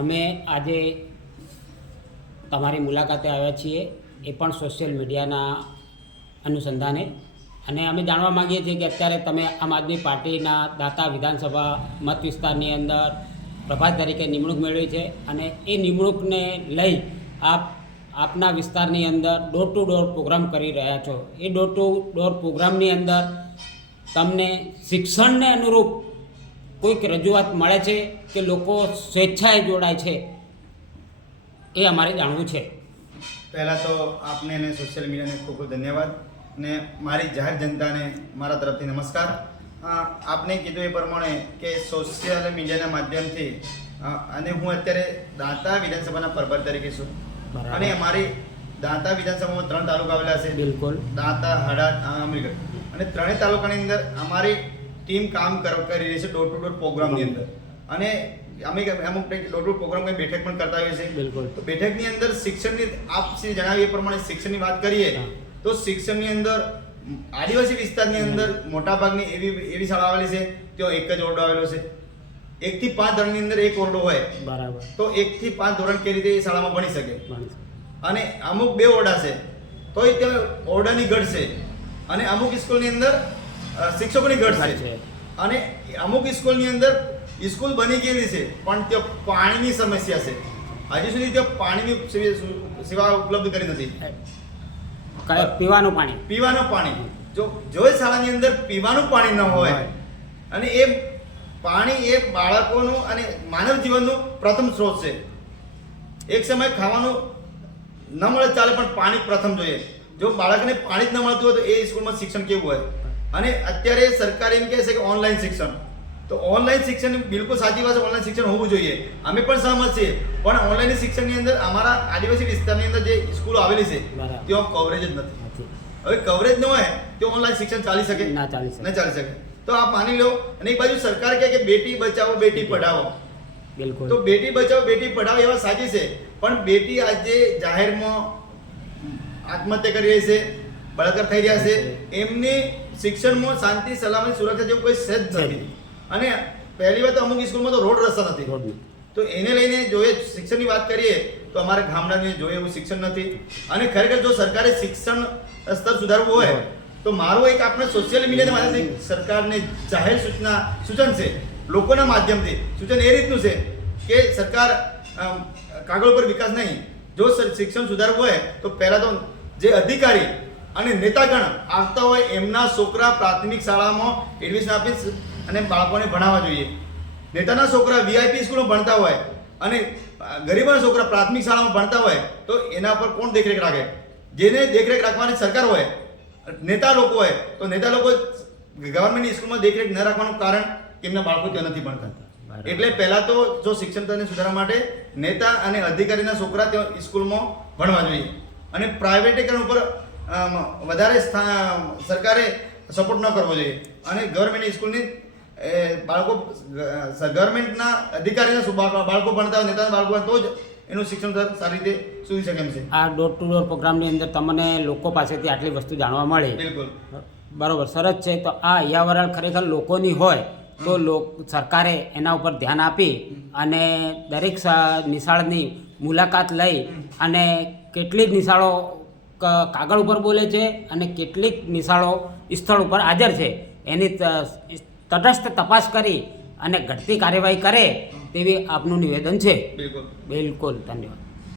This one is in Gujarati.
અમે આજે તમારી મુલાકાતે આવ્યા છીએ, એ પણ સોશિયલ મીડિયાના અનુસંધાને, અને અમે જાણવા માગીએ છીએ કે અત્યારે તમે આમ આદમી પાર્ટીના દાતા વિધાનસભા મત વિસ્તારની અંદર પ્રભારી તરીકે નિમણૂક મેળવી છે, અને એ નિમણૂકને લઈ આપના વિસ્તારની અંદર ડોર ટુ ડોર પ્રોગ્રામ કરી રહ્યા છો. એ ડોર ટુ ડોર પ્રોગ્રામની અંદર તમને શિક્ષણને અનુરૂપ કોઈક રજૂઆત મળે છે કે લોકો સ્વેચ્છાએ જોડાય છે, એ અમારે જાણવું છે. પહેલાં તો આપને અને સોશિયલ મીડિયાને ખૂબ ખૂબ ધન્યવાદ, ને મારી જાહેર જનતાને મારા તરફથી નમસ્કાર. આપને કીધું એ પ્રમાણે કે સોશિયલ મીડિયાના માધ્યમથી અને હું અત્યારે દાંતા વિધાનસભાના પ્રભારી તરીકે છું, અને અમારી દાંતા વિધાનસભામાં 3 તાલુકા આવેલા છે. બિલકુલ. દાંતા, હડાદ, અમીરગઢ, અને 3 તાલુકાની અંદર અમારી ટીમ કામ કરી રહી છે ડોર ટુ ડોર પ્રોગ્રામની અંદર. અને અમે અમુક ડોર ટુ પ્રોગ્રામ બેઠક પણ કરતા હોઈએ છીએ. બિલકુલ. તો બેઠકની અંદર શિક્ષણની આપ જણાવ્યું એ પ્રમાણે શિક્ષણની વાત કરીએ તો શિક્ષણની અંદર આદિવાસી વિસ્તારની અંદર મોટાભાગની એવી શાળા આવેલી છે, ત્યાં એક જ ઓરડો આવેલો છે. 1 થી 5 ધોરણની અંદર એક ઓરડો હોય, બરાબર. તો 1 થી 5 ધોરણ કેવી રીતે એ શાળામાં ભણી શકે. અને અમુક 2 ઓરડા છે તોય ત્યાં ઓરડાની ઘટ છે, અને અમુક સ્કૂલની અંદર શિક્ષકોની ઘટ છે, અને અમુક સ્કૂલની અંદર સ્કૂલ બની ગયેલી છે પણ ત્યાં પાણીની સમસ્યા છે. હજી સુધી ત્યાં પાણીની સેવા ઉપલબ્ધ કરી નથી. પીવાનું પાણી જો એ શાળાની અંદર પીવાનું પાણી ન હોય, અને એ પાણી એ બાળકોનું અને માનવ જીવનનું પ્રથમ સ્ત્રોત છે. એક સમય ખાવાનું ન મળે ચાલે, પણ પાણી પ્રથમ જોઈએ. જો બાળકને પાણી જ ન મળતું હોય તો એ સ્કૂલમાં શિક્ષણ કેવું હોય. અને અત્યારે સરકાર એમ કહે છે કે ઓનલાઈન શિક્ષણ, તો ઓનલાઈન શિક્ષણ બિલકુલ સાચી વાત છે, ઓનલાઈન શિક્ષણ હોવું જોઈએ, અમે પણ સહમત છીએ. પણ ઓનલાઈન શિક્ષણની અંદર અમારા આદિવાસી વિસ્તારની અંદર જે સ્કૂલો આવેલી છે ત્યાં કવરેજ જ નથી. હવે કવરેજ ન હોય તો ઓનલાઈન શિક્ષણ ચાલી શકે? ના ચાલી શકે. તો આપ માની લો. અને એક બાજુ સરકાર કહે કે બેટી બચાવો બેટી પઢાવો. બિલકુલ. તો બેટી બચાવો બેટી પઢાવો એ વાત સાચી છે, પણ બેટી આજે જાહેરમાં આત્મહત્યા કરી રહી છે, બળાત્કાર થઈ રહ્યા છે, એમની શિક્ષણમાં શાંતિ, સલામતી, સુરક્ષા જેવું કોઈ સહેજ નથી. અને પહેલી વાત તો અમુક સ્કૂલમાં તો રોડ રસ્તા નથી. તો એને લઈને જોઈએ શિક્ષણની વાત કરીએ તો અમારા ગામડાની જોઈએ એવું શિક્ષણ નથી. અને ખરેખર જો સરકારે શિક્ષણ સ્તર સુધારવું હોય તો મારું એક આપણે સોશિયલ મીડિયાના માધ્યમથી સરકારને જાહેર સૂચન છે, લોકોના માધ્યમથી સૂચન એ રીતનું છે કે સરકાર કાગળ ઉપર વિકાસ નહીં, જો શિક્ષણ સુધારવું હોય તો પહેલાં તો જે અધિકારી અને નેતાગણ આવતા હોય એમના છોકરા પ્રાથમિક શાળામાં એડમિશન આપી અને બાળકોને ભણાવવા જોઈએ. નેતાના છોકરા VIP સ્કૂલમાં ભણતા હોય અને ગરીબના છોકરા પ્રાથમિક શાળામાં ભણતા હોય તો એના પર કોણ દેખરેખ રાખે? જેને દેખરેખ રાખવાની સરકાર હોય, નેતા લોકો હોય, તો નેતા લોકો ગવર્મેન્ટની સ્કૂલમાં દેખરેખ ન રાખવાનું કારણ કે એમના બાળકો ત્યાં નથી ભણતા. એટલે પહેલાં તો જો શિક્ષણ તંત્રને સુધારવા માટે નેતા અને અધિકારીના છોકરા ત્યાં સ્કૂલમાં ભણવા જોઈએ. અને પ્રાઇવેટીકરણ ઉપર વધારે સરકારે સપોર્ટ ન કરવો જોઈએ. અને ગવર્મેન્ટ સ્કૂલની બાળકો ગવર્મેન્ટના અધિકારીના બાળકો ભણતા હોય, નેતાના બાળકો તો જ એનું શિક્ષણ સારી રીતે સુધી શકે એમ છે. આ ડોર ટુ ડોર પ્રોગ્રામની અંદર તમને લોકો પાસેથી આટલી વસ્તુ જાણવા મળી. બિલકુલ બરાબર, સરસ છે. તો આ યાવરણ ખરેખર લોકોની હોય તો સરકારે એના ઉપર ધ્યાન આપી અને દરેક નિશાળની મુલાકાત લઈ, અને કેટલીક નિશાળો કાગળ ઉપર બોલે છે અને કેટલીક નિશાળો સ્થળ ઉપર હાજર છે, એની તટસ્થ તપાસ કરી અને ઘટતી કાર્યવાહી કરે તેવી આપનું નિવેદન છે. બિલકુલ. બિલકુલ. ધન્યવાદ.